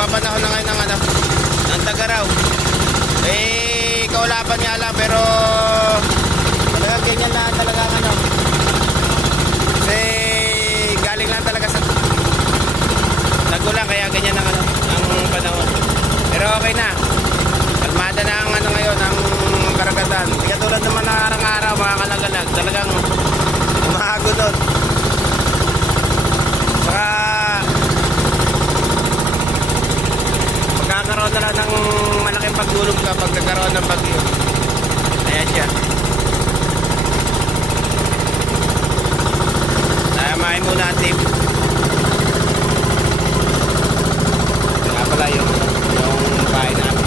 nagpapanahon na ngayon ng ano, ng Tagaraw. Eh, kaulapan nga lang, pero talagang ganyan lang talaga ang ano. Kasi galing lang talaga sa tagulan, kaya ganyan ang ano, ang panahon. Pero okay na. Kalmada na ang ano ngayon, ang karagatan. Hindi katulad naman na araw-araw, mga kalagalag. Talagang umahago doon. Saka magkakaroon na lang ng malaking pagdulog kapag nagkaroon ng bagyo. Ayan siya. Tayamahin muna ang tip. Nga pala yung bahay namin.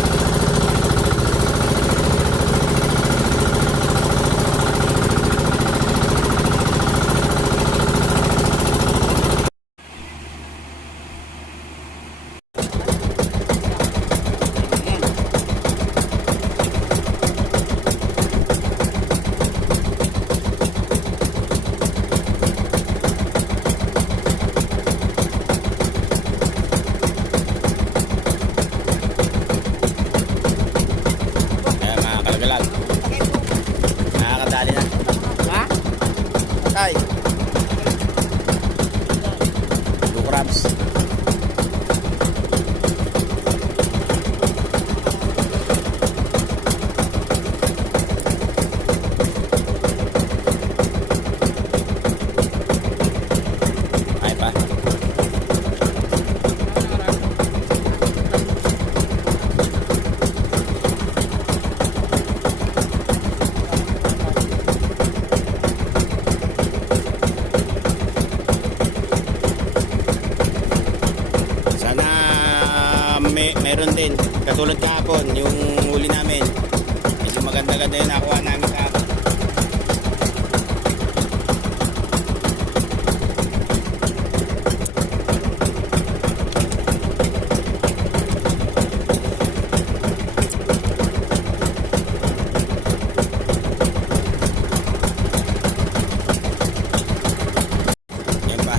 Nakakadali na. Ha? Patay. Blue crabs. Ay pa. Meron din katulad kahapon yung huli namin, medyo maganda-ganda yung nakuha namin kahapon. Yan pa ba.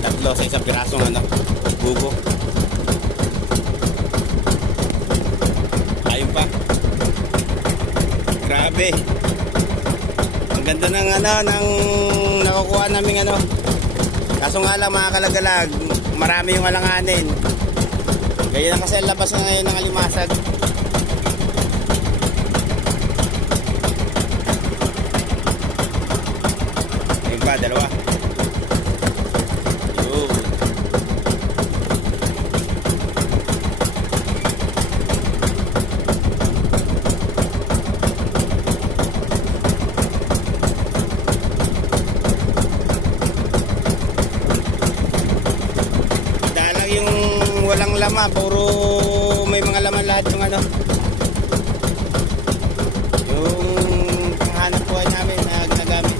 Tatlo sa isang pirasong ano, bubo. Ayun pa. Grabe. Ang ganda ng ano, ng nakukuha namin ano. Kaso nga lang mga kalagalag, marami yung alanganin. Ganyan na kasi ang labas na ngayon ng alimasag. Ayun pa, dalawa. Walang lama, puro may mga laman lahat yung ano, yung panghanap buhay namin na ginagamit.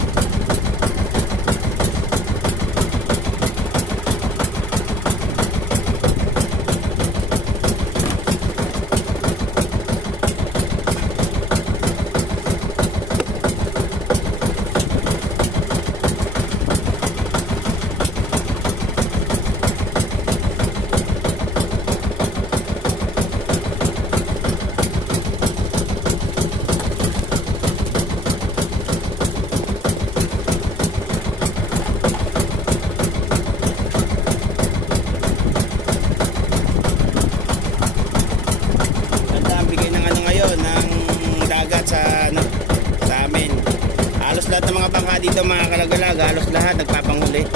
lahat ng mga bangka dito mga kalagalag, halos lahat nagpapanghuli.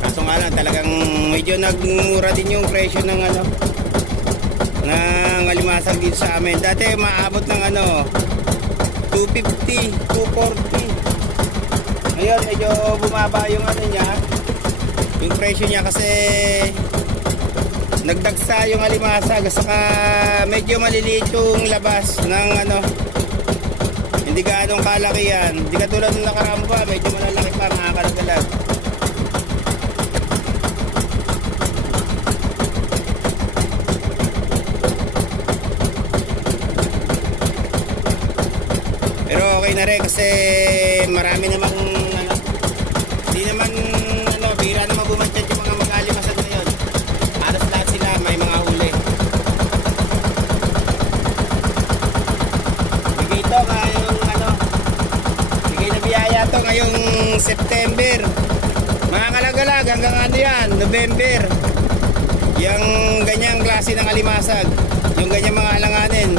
Kaso nga lang talagang medyo nagmura din yung presyo ng ano ng alimasag dito sa amin. Dati maabot ng ano 250, 240. Ngayon medyo bumaba yung ano niya, yung presyo niya kasi nagdagsa yung alimasag saka medyo maliliit yung labas ng ano, hindi gaanong kalaki yan, hindi katulad ng nakaraan pa, medyo malalaki pa mga kalagalag. Pero okay na rin kasi marami namang ano, hindi naman ano, bira naman bumantyan yung mga mag-alimasag ngayon. Halos lahat sila may mga huli. Bigay ito ngayong ano, bigay na biyaya to ngayong September. Mga kalagalag hanggang ano yan, November. Yung ganyang klase ng alimasag, yung ganyang mga alanganin.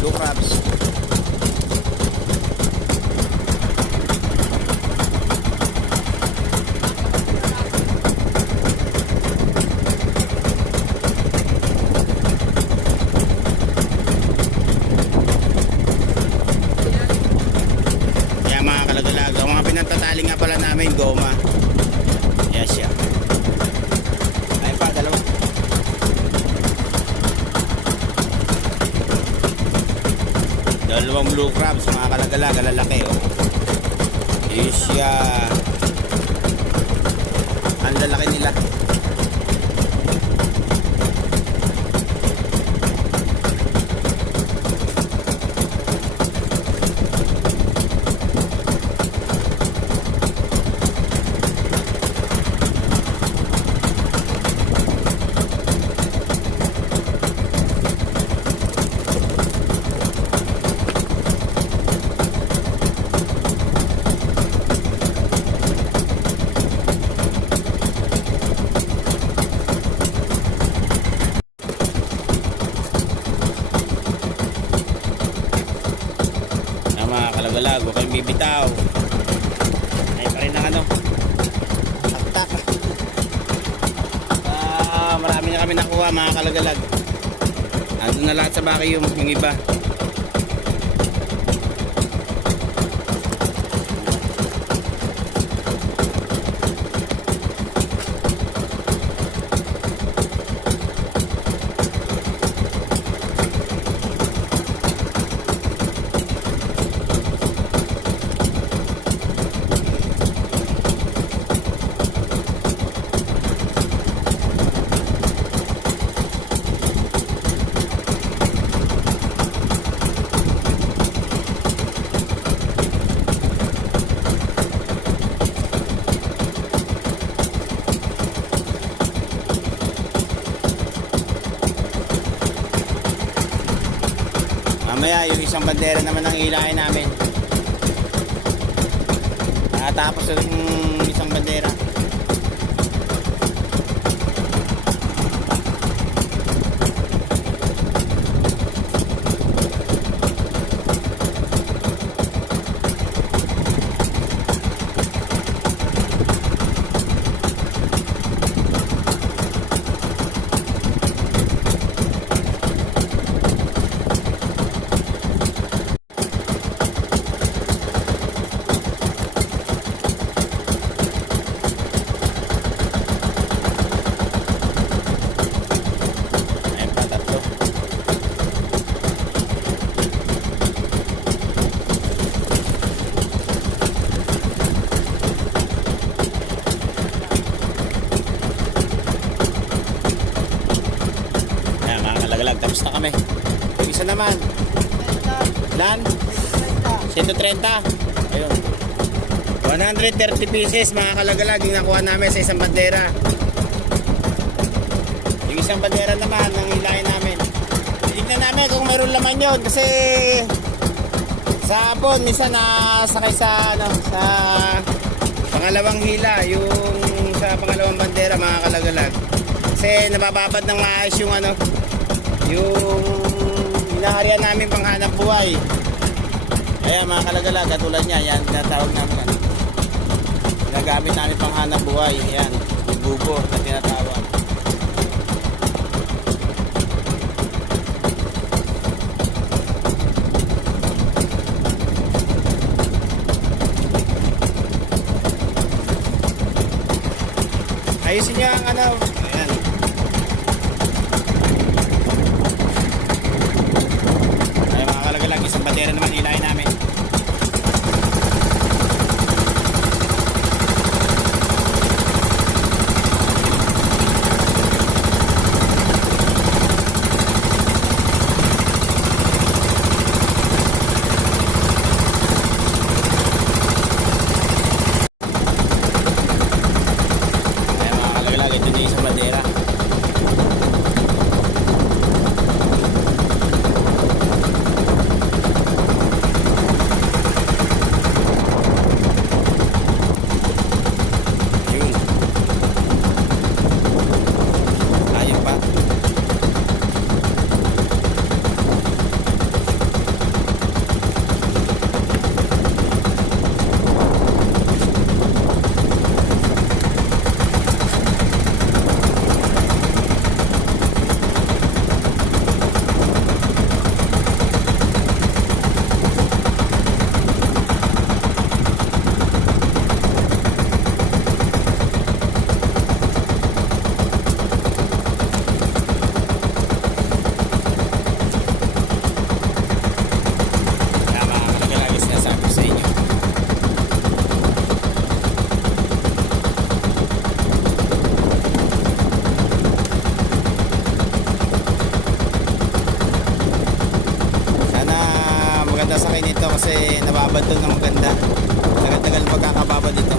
Blue crabs. Kaya mga kalagalag, ang mga pinantatali nga pala namin, goma. Yes, yeah. Ayun pa, dalawa. Dalawang blue crabs mga kalagalag, lalaki oh. Isya. Ang lalaki nila. Mga kalagalag, huwag kayong bibitaw. Ay pa rin ang ano, taktak. Marami na kami nakuha mga kalagalag. Andun na lahat sa vacuum yung iba. Mamaya yung isang bandera naman ang ilahin namin. Nakatapos yung isang bandera. Alis na kami. Yung isa naman. Lan? 130. Ayun. 130 pieces mga kalagalag yung nakuha namin sa isang bandera. Yung isang bandera naman ang hilahin namin. Tignan namin kung mayroon laman yun kasi sa hapon minsan nasakay sa sa pangalawang hila, yung sa pangalawang bandera mga kalagalag. Kasi nabababad ng maayos yung yung hinaharian namin panghanap buhay. Ayan mga kalagalag, katulad niya, yan tinatawag namin nagamit namin panghanap buhay. Ayan, yung bubo na tinatawag. Ayusin niya ang ayan. Ay mga kalagalag, isang bandera naman hilahin namin. Ito na yung isang bandera. Yun. Ayun pa. Sakay nito kasi nababad doon ng maganda. Tagal-tagal pagkakababad dito.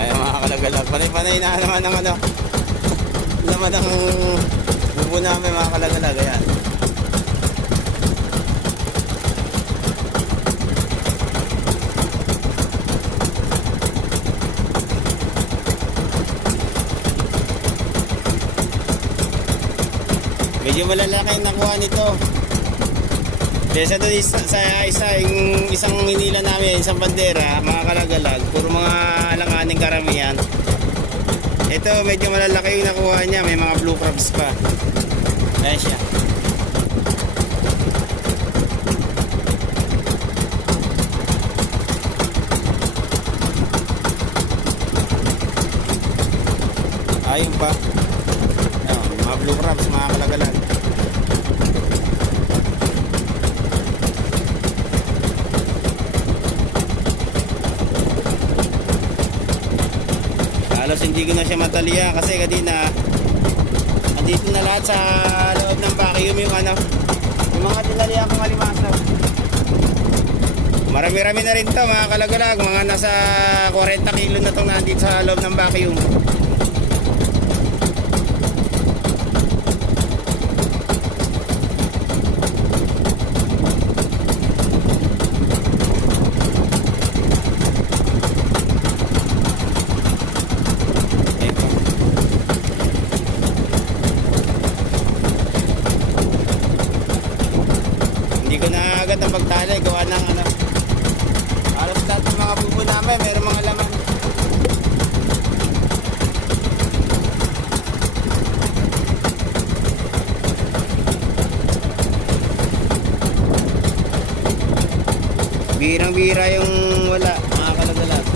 Ay mga kalagalag, panay-panay na naman ng naman ang bubo namin mga kalagalag. Ayan. Medyo malalaki ang nakuha nito. Kesa doon yung isang hinila namin, isang bandera, mga kalagalag, puro mga alanganing karamihan. Ito medyo malalaki yung nakuha niya, may mga blue crabs pa. Ayan siya. Ayun pa. Ayan, mga blue crabs, mga kalagalag. Halos hindi ko na siya mataliya kasi kanina andito na lahat sa loob ng vacuum yung yung mga tinaliya kong alimasaw. Marami-rami na rin to mga kalagalag, mga nasa 40 kilo na itong nandito sa loob ng vacuum. Hindi ko na agad ang pagtali, gawa ng halos pa, meron mga laman. Birang-bira yung wala, mga kalagalag.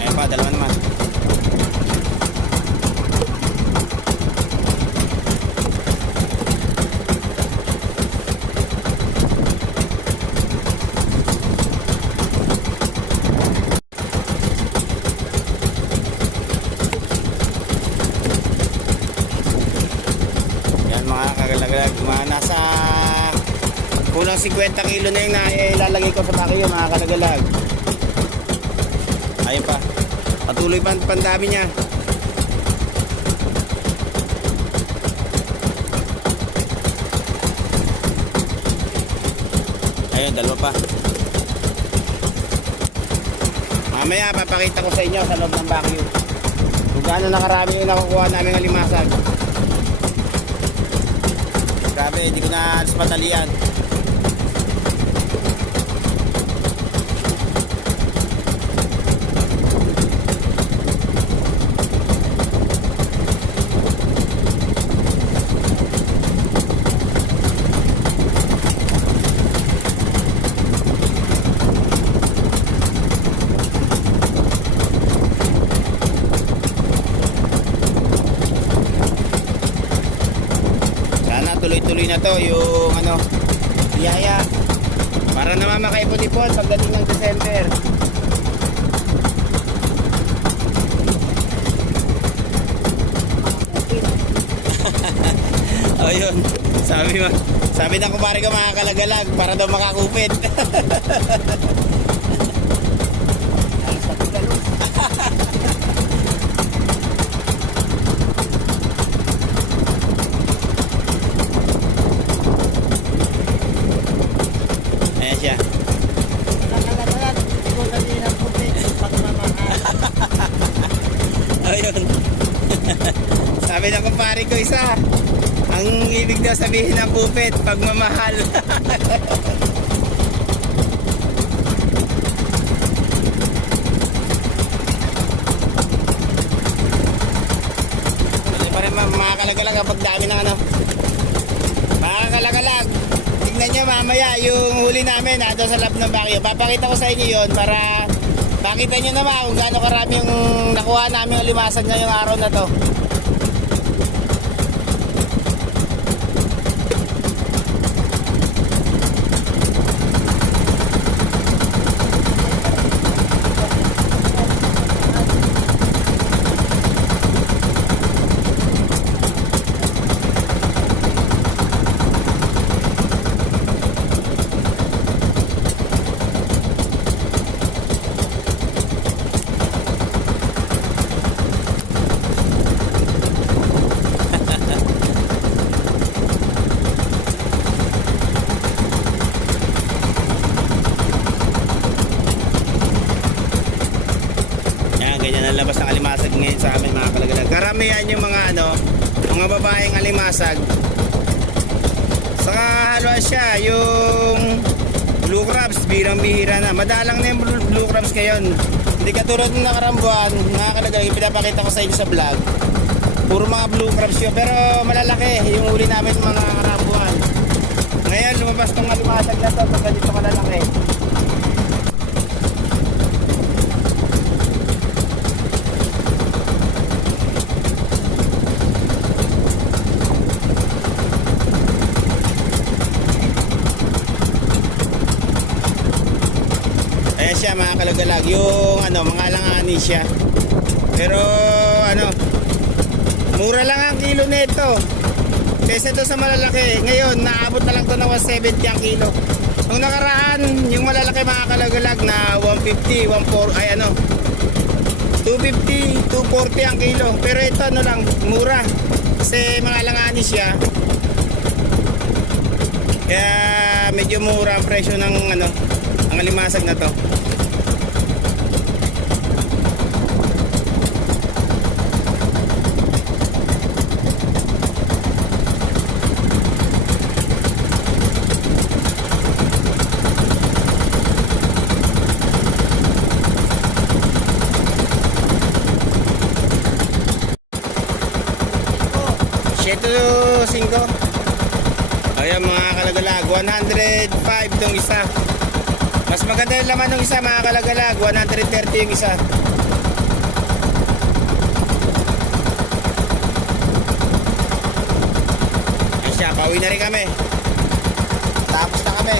Ayan pa, dalawa naman. Mga kagalaglag, mga nasa kulang 50 kilo na yung ilalagay ko sa bakyo, mga kalagalag. Ayun pa, patuloy pa ang pandami niya. Ayun, dalawa pa. Mamaya papakita ko sa inyo sa loob ng bakyo kung gaano nakarami yung nakukuha namin alimasag. Grabe, hindi ko na alas patalian. Tuloy-tuloy na to yung ano, biyaya para naman makaipon-ipon pagdating ng December. Oh yun, sabi ng kumari ko, mga kalagalag, para daw makakupit. Ayan siya. Ayun. Sabi ng kumpare ko isa, ang ibig daw sabihin ng pupit, pagmamahal. Kasi pa rin mga kalagalag kapag dami ng ano. Mga kalagalag, tignan nyo mamaya yung huli namin doon sa lab ng bakyo. Papakita ko sa inyo yun para makita nyo naman kung gaano karami yung nakuha namin alimasag ngayong araw na to. Ganyan ang labas ng alimasag ngayon sa amin, mga kalagalag. Karamihan yung mga mga babaeng alimasag. Saka haluan siya yung blue crabs, birang-bihira na. Madalang na yung blue crabs ngayon. Hindi katulad ng nakarang buwan, mga kalagalag, pinapakita ko sa inyo sa vlog. Puro mga blue crabs yun, pero malalaki yung uli namin mga nakarang buwan. Ngayon lumabas tong alimasag na to pag ganito malalaki. Ayan siya, mga kalagalag, yung mga langani siya. Pero mura lang ang kilo nito kaysa to sa malalaki. Ngayon naabot na lang to ng 170 ang kilo. Nung nakaraan yung malalaki, mga kalagalag, na 150, 250, 240 ang kilo. Pero ito lang, mura kasi mga langani siya. Kaya medyo mura ang presyo ng ang alimasag na to. 7-5. Ayan mga kalagalag, 105 tong isa. Mas maganda yung laman ng isa mga kalagalag, 130 yung isa. Ayan siya, pauwi na rin kami. Tapos na kami.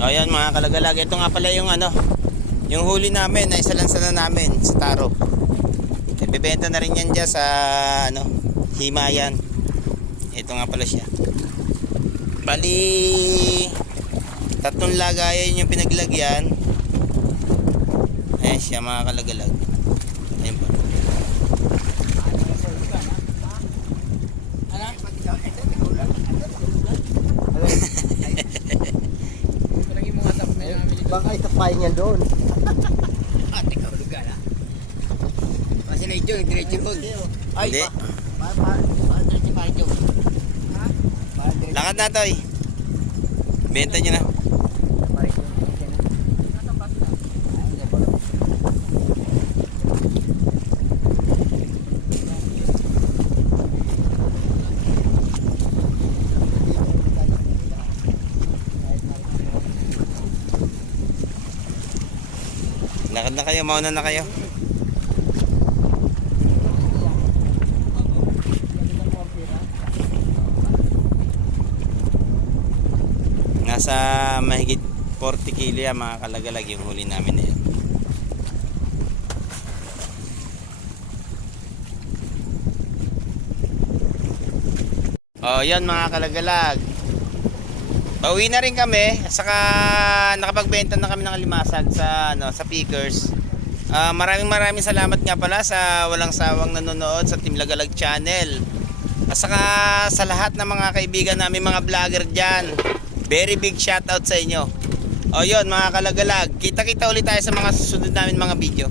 Ayan mga kalagalag, ito nga pala yung yung huli namin na isalansa na namin sa Taro. Ibebenta na rin yan dyan sa Himayan. Ito nga pala siya. Bali 3 lagayan yung pinaglagyan. Ayan siya mga kalagalag. Ayan pa. Baka itapay niya doon. Ate ka lugar ha. Kasi na ito, diretso doon. Hindi. Diretso pa ito. Lakad na Toy. Benta nyo na. Lakad na kayo, mauna na kayo. Nasa mahigit 40 kilo yan mga kalagalag yung huli namin na yan. Oh, yan mga kalagalag. Pauwi na rin kami, saka nakapagbenta na kami ng alimasag sa sa Pickers. Maraming salamat nga pala sa walang sawang nanonood sa Team Lagalag Channel. At saka sa lahat ng mga kaibigan namin mga vlogger diyan. Very big shoutout sa inyo. O yun mga kalagalag, kita-kita ulit tayo sa mga susunod namin mga video.